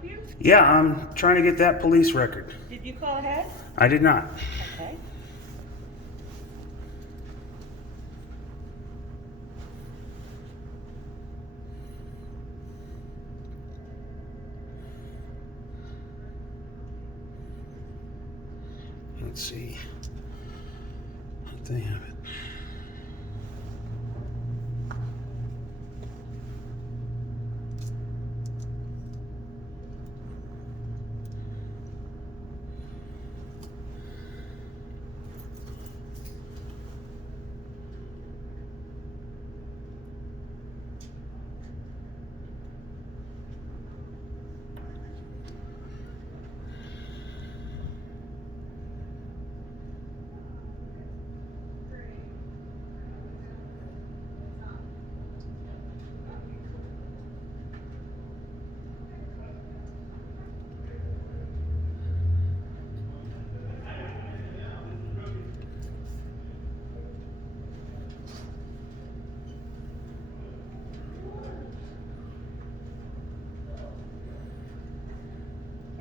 help you? Yeah, I'm trying to get that police record. Did you call ahead? I did not. Okay. Let's see if they have it.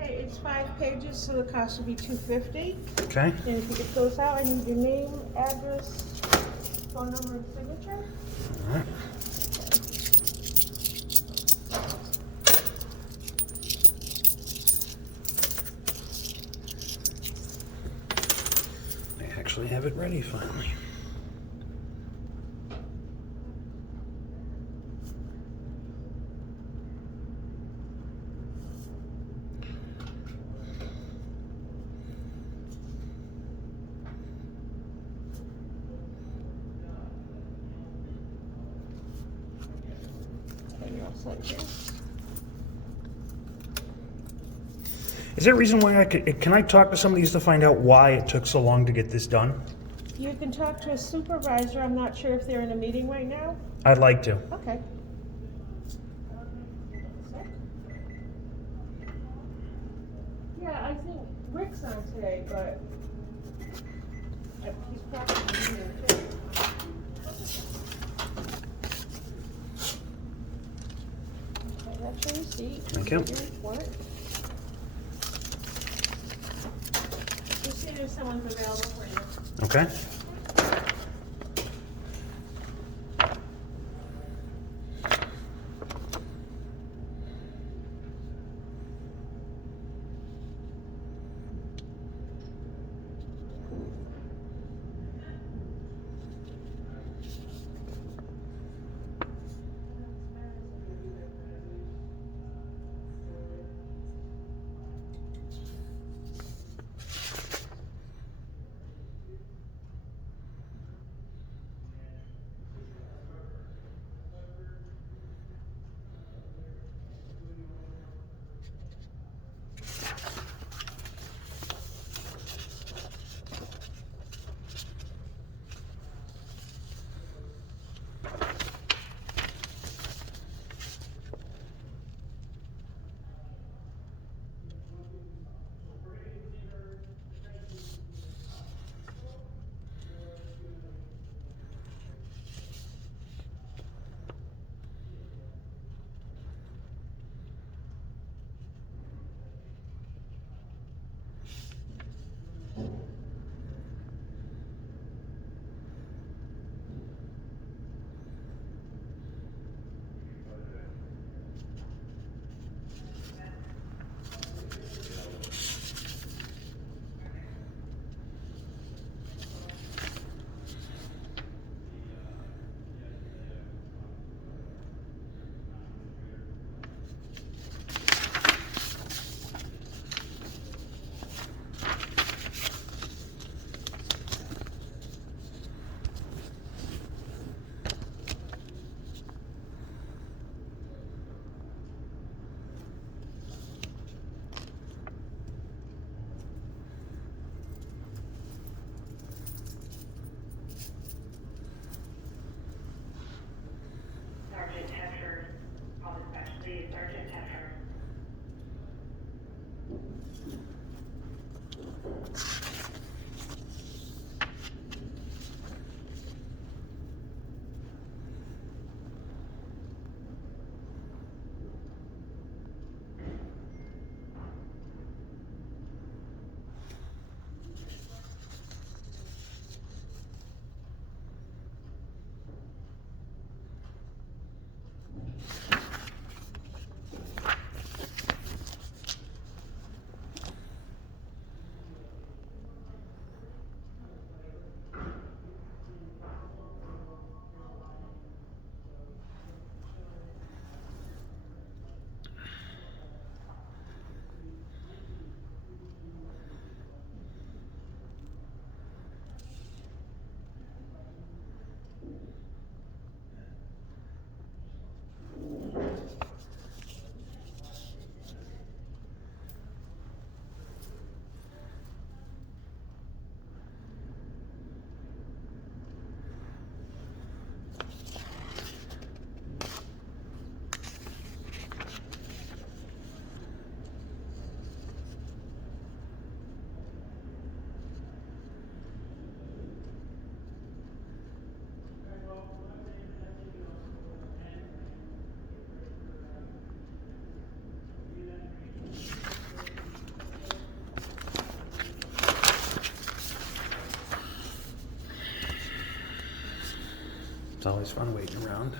Okay, it's 5 pages, so the cost will be $250. Okay. And if you could fill this out, I need your name, address, phone number, and signature. All right. I actually have it ready finally. And you're all set here. Is there a reason why can I talk to some of these to find out why it took so long to get this done? You can talk to a supervisor. I'm not sure if they're in a meeting right now. I'd like to. Okay. Yeah, I think Rick's on today, but he's probably in here too. Okay, that's your receipt. Thank you. Your report. Just see if someone's available for you. Okay. always fun waiting around.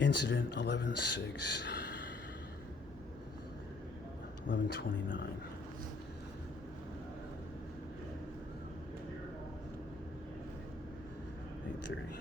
Incident 11/6, 11/29. 8:30.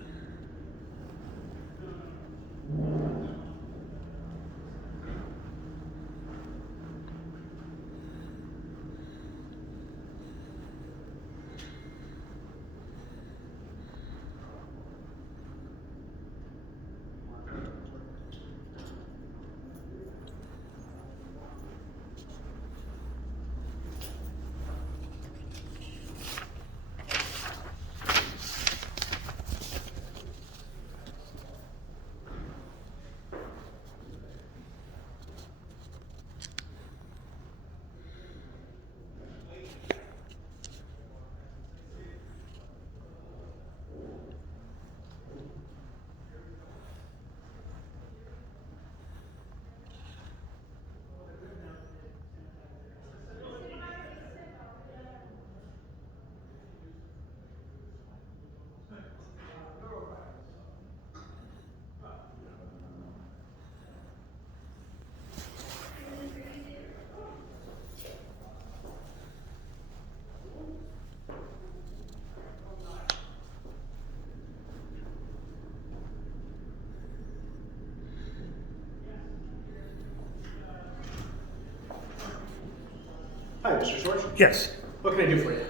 Hi, Mr. Schwartz. Yes. What can I do for you?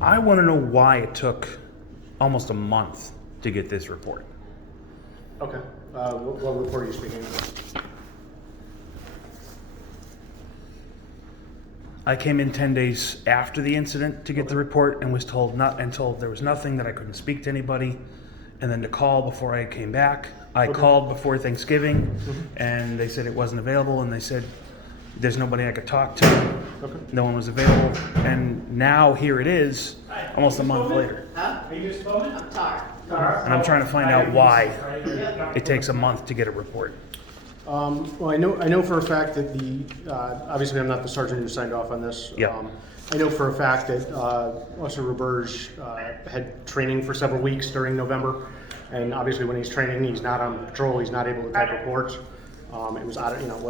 I want to know why it took almost a month to get this report. Okay. What report are you speaking of? I came in 10 days after the incident to get the report and was told there was nothing, that I couldn't speak to anybody, and then to call before I came back. I called before Thanksgiving, and they said it wasn't available, and they said there's nobody I could talk to. Okay. No one was available, and now here it is, almost a month later. Huh? Are you Mr. Bowman? I'm Tar. And I'm trying to find out why it takes a month to get a report. Well, I know for a fact that obviously I'm not the sergeant who signed off on this. Yeah. I know for a fact that Officer Roberge had training for several weeks during November, and obviously when he's training, he's not on patrol, he's not able to type reports. It was out of, it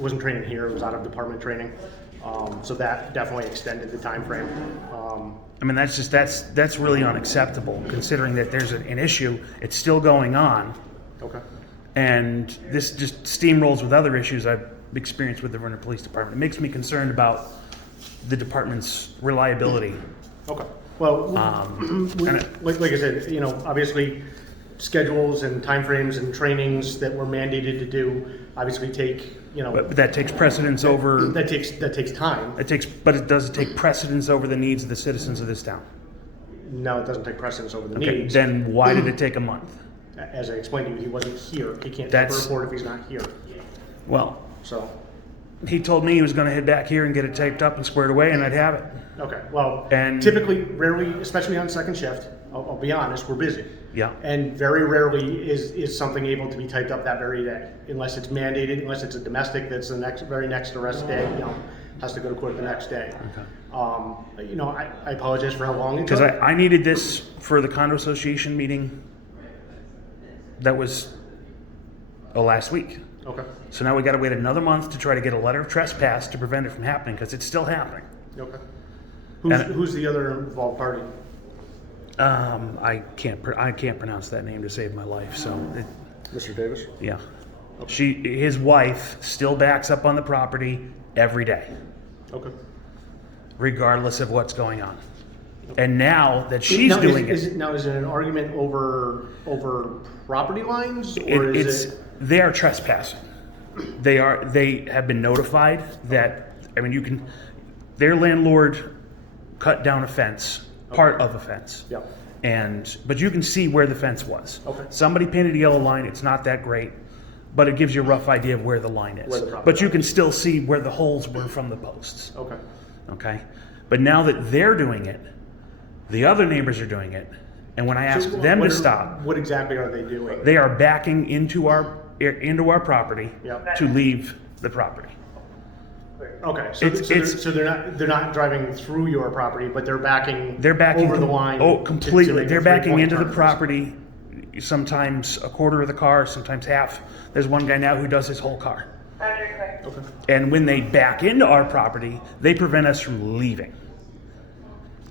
wasn't training here, it was out of department training. So that definitely extended the time frame. I mean, that's really unacceptable, considering that there's an issue, it's still going on, Okay. and this just steamrolls with other issues I've experienced with the Vernon Police Department. It makes me concerned about the department's reliability. Okay. Well, like I said, obviously schedules and timeframes and trainings that we're mandated to do obviously take, But that takes precedence over, that takes time. but it does take precedence over the needs of the citizens of this town. No, it doesn't take precedence over the Okay, needs. then why did it take a month? As I explained to you, he wasn't here. He can't type a That's- report if he's not here. Well, So, he told me he was gonna head back here and get it typed up and squared away, and I'd have it. okay. Well, And- typically, rarely, especially on second shift, I'll be honest, we're busy. Yeah. And very rarely is something able to be typed up that very day, unless it's mandated, unless it's a domestic that's the very next arrest day, has to go to court the next day. I apologize for how long it Because took. I needed this for the condo association meeting that was last week. Okay, So now we gotta wait another month to try to get a letter of trespass to prevent it from happening, because it's still happening. okay. And- Who's the other involved party? I can't pronounce that name to save my life, so, Mr. Davis? yeah. His wife still backs up on the property every day, Okay. regardless of what's going on. And now that she's Now, doing is it, it an argument over property lines, or is it? they are trespassing. They have been notified that, their landlord cut down a fence, part of a fence. Yeah. But you can see where the fence was. Okay. Somebody painted a yellow line, it's not that great, but it gives you a rough idea of where the line is. Where the property But you can still see where the holes were from the posts, Okay. okay? But now that they're doing it, the other neighbors are doing it, and when I ask So them what to are- stop, What exactly are they doing? they are backing into our property Yep. to leave the property. Okay, so, It's- so they're not driving through your property, but they're backing They're over the line. Oh, to completely. make a They're backing three-point into the turn. property. Sometimes a quarter of the car, sometimes half. There's one guy now who does his whole car. Okay. And when they back into our property, they prevent us from leaving.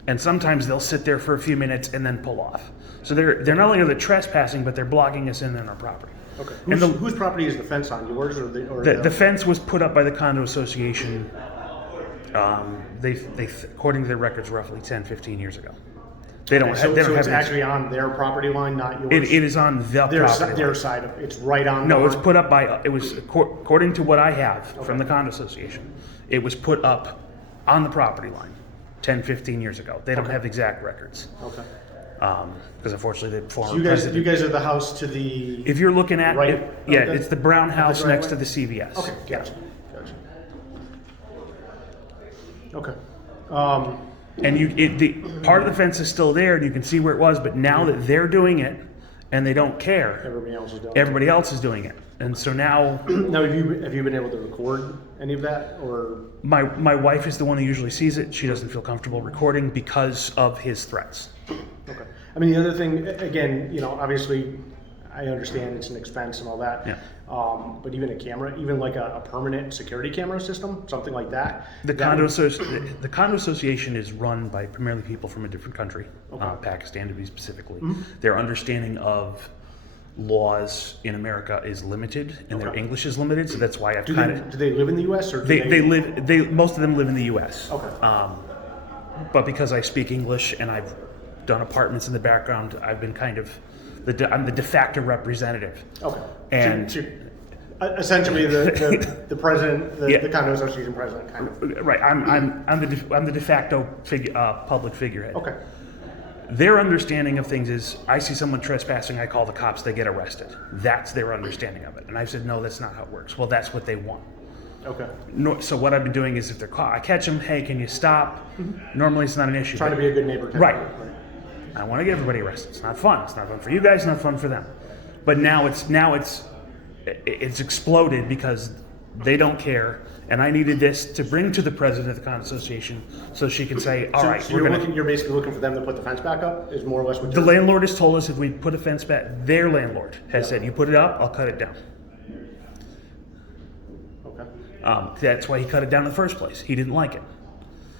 And sometimes they'll sit there for a few minutes and then pull off. So they're not only are they trespassing, but they're blocking us in on our property. Okay. And Whose property is the fence on? Yours or the fence was put up by the condo association. They according to their records, roughly 10, 15 years ago. They don't. So, They don't so it's have actually on their property line, not yours. It is on the their, property. their line. side of it. It's right on. No, the it's line? put up by. It was according to what I have from the condo association. It was put up on the property line 10, 15 years ago. They don't have exact records. Okay. Because unfortunately the former So you president. guys are the house to the. If you're looking at Right, it, yeah, okay. it's the brown house driveway? next to the CVS. Okay. Yeah. Gotcha. Okay. And the part of the fence is still there, and you can see where it was. But now that they're doing it, and they don't care, Everybody else is doing. everybody else is doing it. And so now, Now, have you been able to record any of that, or my wife is the one who usually sees it. She doesn't feel comfortable recording because of his threats. okay? I mean, the other thing, again, obviously, I understand it's an expense and all that. Yeah. But even a camera, even like a permanent security camera system, something like that. The that condo, would- the condo association is run by primarily people from a different country, Okay. Pakistan to be specifically. Their understanding of laws in America is limited, and their Okay. English is limited. So that's why I've Do kind they, of do they live in the U.S. or do they live most of them live in the U.S. Okay. But because I speak English and I've done apartments in the background, I've been kind of I'm the de facto representative. Okay. And- essentially the president, Yeah. the condo association president, kind of. Right, I'm the de facto public figurehead. Okay. Their understanding of things is, I see someone trespassing, I call the cops, they get arrested. That's their understanding of it. And I said, no, that's not how it works. Well, that's what they want. Okay. No, so what I've been doing is, if they're caught, I catch them. Hey, can you stop? Normally, it's not an issue. Trying to be a good neighbor. type Right. of- I want to get everybody arrested. It's not fun. It's not fun for you guys. It's not fun for them. But now it's exploded because they don't care. And I needed this to bring to the president of the condo association so she can say, all right, So we're gonna. you're basically looking for them to put the fence back up. Is more or less what The landlord has told us if we put a fence back, their landlord has said, you put it up, I'll cut it down. Okay. That's why he cut it down in the first place. He didn't like it.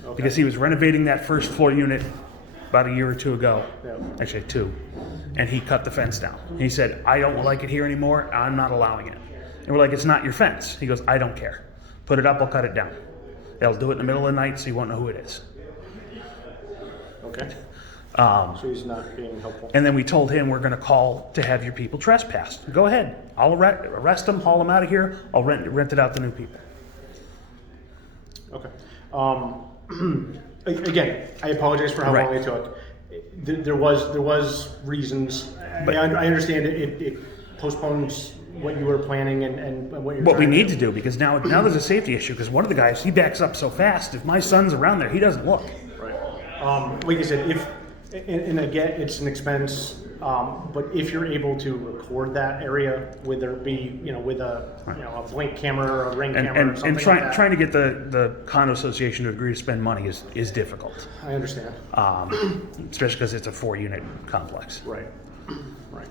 Okay. Because he was renovating that first floor unit about a year or two ago. Yeah. Actually, 2. And he cut the fence down. He said, I don't like it here anymore. I'm not allowing it. And we're like, it's not your fence. He goes, I don't care. Put it up, I'll cut it down. They'll do it in the middle of the night so you won't know who it is. Okay. So he's not being helpful. And then we told him we're going to call to have your people trespassed. Go ahead. I'll arrest them, haul them out of here. I'll rent it out to new people. Okay. Again, I apologize for how Right. long it took. There was reasons. But- I understand it postpones what you were planning and what you're. What we trying need do. to do, because now there's a safety issue, because one of the guys, he backs up so fast. If my son's around there, he doesn't look. Right. Like I said, and again, it's an expense. But if you're able to record that area, whether it be with a a blink camera or a ring camera or something And like that. trying to get the condo association to agree to spend money is difficult, I understand. especially because it's a 4-unit complex. Right. Right.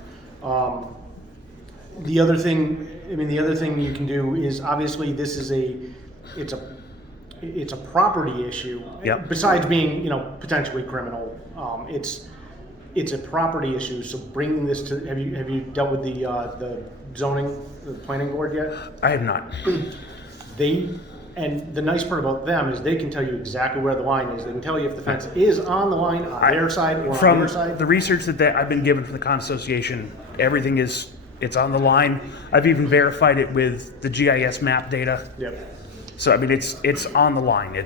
The other thing you can do is, obviously this is it's a property issue. Yep. Besides being potentially criminal, it's a property issue. So bringing this to have you dealt with the zoning, the planning board yet? I have not. And the nice part about them is they can tell you exactly where the line is. They can tell you if the fence is on the line on their side or on From your side. the research that I've been given from the condo association, everything it's on the line. I've even verified it with the GIS map data. Yep. So I mean, it's on the line.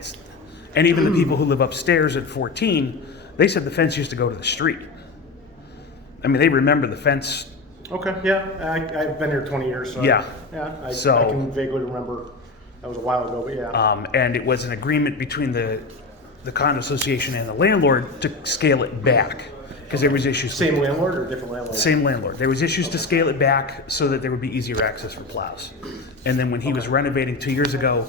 And even the people who live upstairs at 14, they said the fence used to go to the street. I mean, they remember the fence. Okay. Yeah. I've been here 20 years. So Yeah. I So- can vaguely remember. That was a while ago, but yeah. And it was an agreement between the condo association and the landlord to scale it back. because there was issues. Same landlord or different landlord? Same landlord. There was issues to scale it back so that there would be easier access for plows. And then when he was renovating 2 years ago,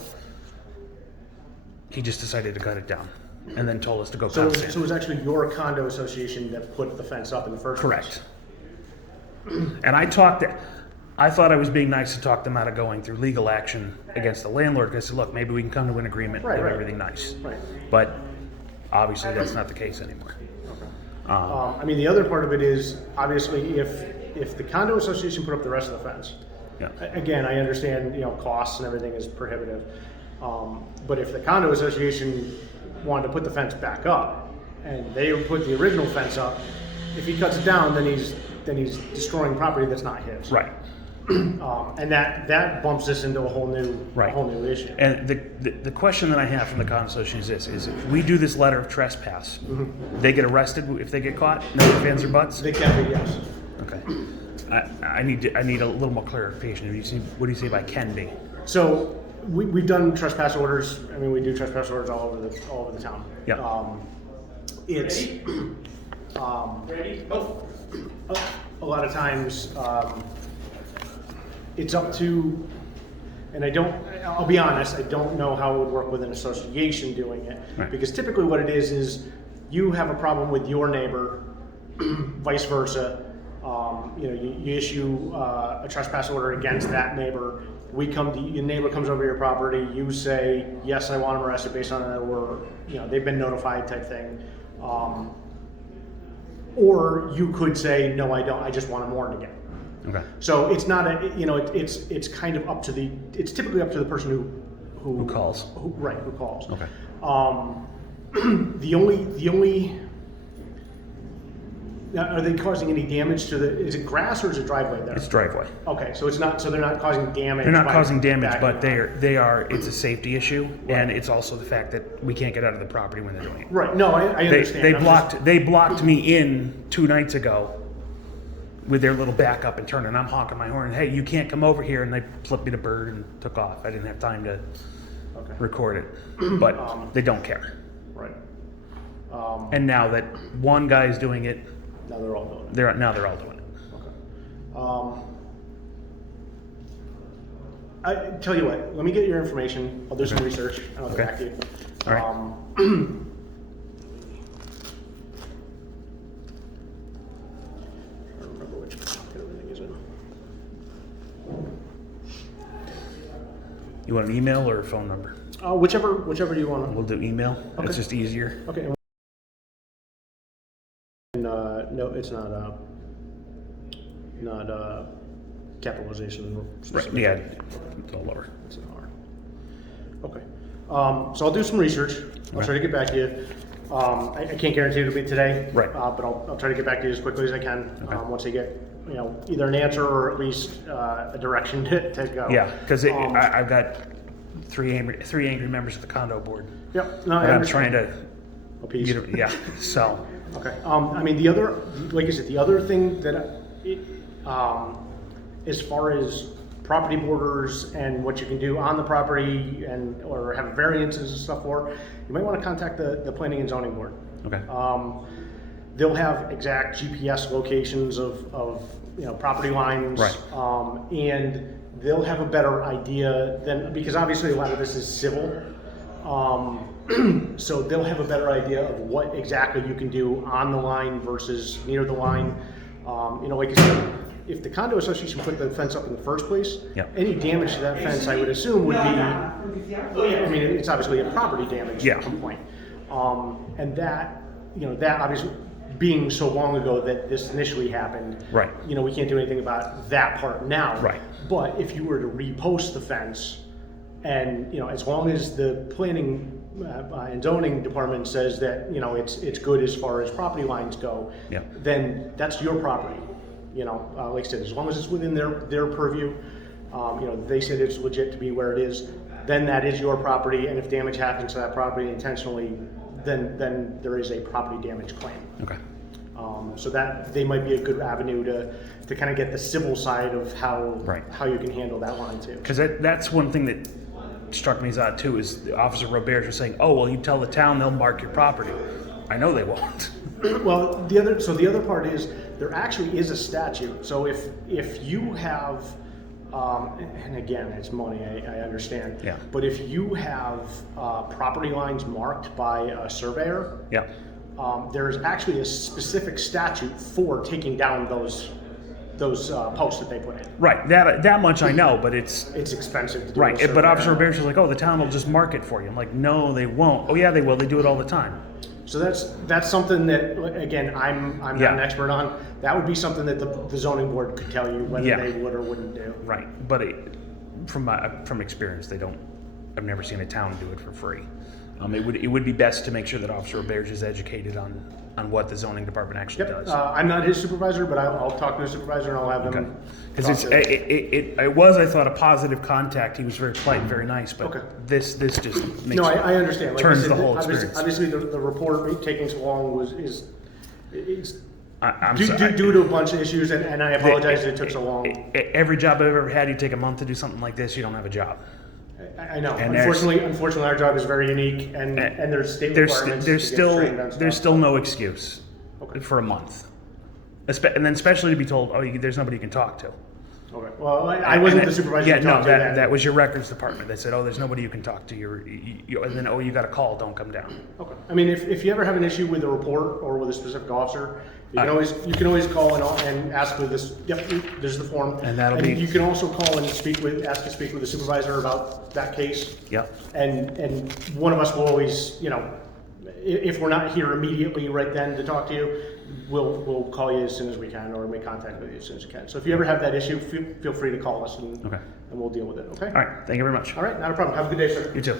he just decided to cut it down and then told us to go So pound sand. it was actually your condo association that put the fence up in the first place? Correct. And I thought I was being nice to talk them out of going through legal action against the landlord, because I said, look, maybe we can come to an agreement and Right, do right. everything nice. Right. But obviously that's not the case anymore. I mean, the other part of it is, obviously, if the condo association put up the rest of the fence, Yeah. again, I understand, costs and everything is prohibitive. But if the condo association wanted to put the fence back up, and they put the original fence up, if he cuts it down, then he's destroying property that's not his. Right. And that bumps this into a whole new issue. And the question that I have from the condo association is this: is if we do this letter of trespass, they get arrested if they get caught? No ifs, ands, or buts? They can be, yes. Okay. I need a little more clarification. What do you say by can be? So we've done trespass orders. I mean, we do trespass orders all over the town. Yeah. It's a lot of times it's up to, and I'll be honest, I don't know how it would work with an association doing it. Right. Because typically what it is you have a problem with your neighbor, vice versa. You issue a trespass order against that neighbor. Your neighbor comes over your property. You say, yes, I want him arrested based on it, or they've been notified type thing. Or you could say, no, I don't. I just want him warned again. Okay. So it's not it's kind of up to it's typically up to the person who calls. Who calls. Okay. The only are they causing any damage to is it grass or is it driveway there? It's driveway. Okay, so they're not causing damage. They're not causing damage, backing but up. it's a safety issue, and it's also the fact that we can't get out of the property when they're doing it. Right. No, I understand. They blocked me in 2 nights ago with their little backup and turn, and I'm honking my horn. Hey, you can't come over here, and they flipped me the bird and took off. I didn't have time to record it, but they don't care. Right. And now that one guy is doing it, Now they're all doing it. they're all doing it. Okay. I tell you what. Let me get your information. I'll do some research and I'll get back to you. All right. I don't remember which pocket everything is in. You want an email or a phone number? Whichever you want. We'll do email. Okay. It's just easier. Okay. And, no, it's not capitalization. Right. specific. Yeah. It's all lower. It's an R. Okay. So I'll do some research. I'll try to get back to you. I can't guarantee it'll be today. Right. But I'll try to get back to you as quickly as I can. Okay. Once I get either an answer or at least a direction to go. Yeah, because I've got three angry members of the condo board. Yep. No, And I I'm understand. trying to Appease. so Okay. I mean, the other, like I said, the other thing that, as far as property borders and what you can do on the property or have variances and stuff for, you might want to contact the planning and zoning board. okay. They'll have exact GPS locations of property lines. Right. And they'll have a better idea because obviously a lot of this is civil. So they'll have a better idea of what exactly you can do on the line versus near the line. Like I said, if the condo association put the fence up in the first place, Yep. any damage to that fence, I would assume, would be, I mean, it's obviously a property damage complaint. And that obviously being so long ago that this initially happened, Right. we can't do anything about that part now. Right. But if you were to repost the fence, and as long as the planning and zoning department says that it's good as far as property lines go, Yeah. then that's your property. Like I said, as long as it's within their purview, they said it's legit to be where it is, then that is your property. And if damage happens to that property intentionally, then there is a property damage claim. Okay. So that they might be a good avenue to kind of get the civil side of how you can handle that line too. Because that's one thing that struck me as odd too, is the Officer Roberge was saying, oh, well, you tell the town, they'll mark your property. I know they won't. Well, the other part is there actually is a statute. So if you have, and again, it's money, I understand. Yeah. But if you have property lines marked by a surveyor, Yeah. there's actually a specific statute for taking down those posts that they put in. Right. That much I know, but it's It's expensive to do. right. with a But surveyor. Officer Bears is like, oh, the town will just mark it for you. I'm like, no, they won't. Oh yeah, they will. They do it all the time. So that's something that, again, I'm not Yeah. an expert on. That would be something that the zoning board could tell you whether Yeah. they would or wouldn't do. Right. But from experience, they don't. I've never seen a town do it for free. It would be best to make sure that Officer Bears is educated on what the zoning department actually Yep. does. I'm not his supervisor, but I'll talk to the supervisor and I'll have them. Because talk to- it was, I thought, a positive contact. He was very polite and very nice, but Okay. this just makes No, I understand. Like I turns said, the whole obviously- experience. Obviously, the report taking so long is I'm due sorry. to a bunch of issues, and I apologize that it took so long. Every job I've ever had, you take a month to do something like this, you don't have a job. I know. And Unfortunately, our job is very unique, and there's state requirements. There's to get trained on there's stuff. still no excuse Okay. for a month, and then especially to be told, oh, there's nobody you can talk to. Okay. Well, I wasn't the supervisor. Yeah, to no, talk to then. that was your records department. They said, oh, there's nobody you can talk to. And then, oh, you got a call. Don't come down. Okay. I mean, if you ever have an issue with a report or with a specific officer, you can always call and ask for this. Yep, there's the form. And that'll be- You can also call and ask to speak with the supervisor about that case. Yep. And one of us will always, if we're not here immediately right then to talk to you, we'll call you as soon as we can or make contact with you as soon as we can. So if you ever have that issue, feel free to call us and Okay. we'll deal with it. Okay. All right. Thank you very much. All right. Not a problem. Have a good day, sir. You too.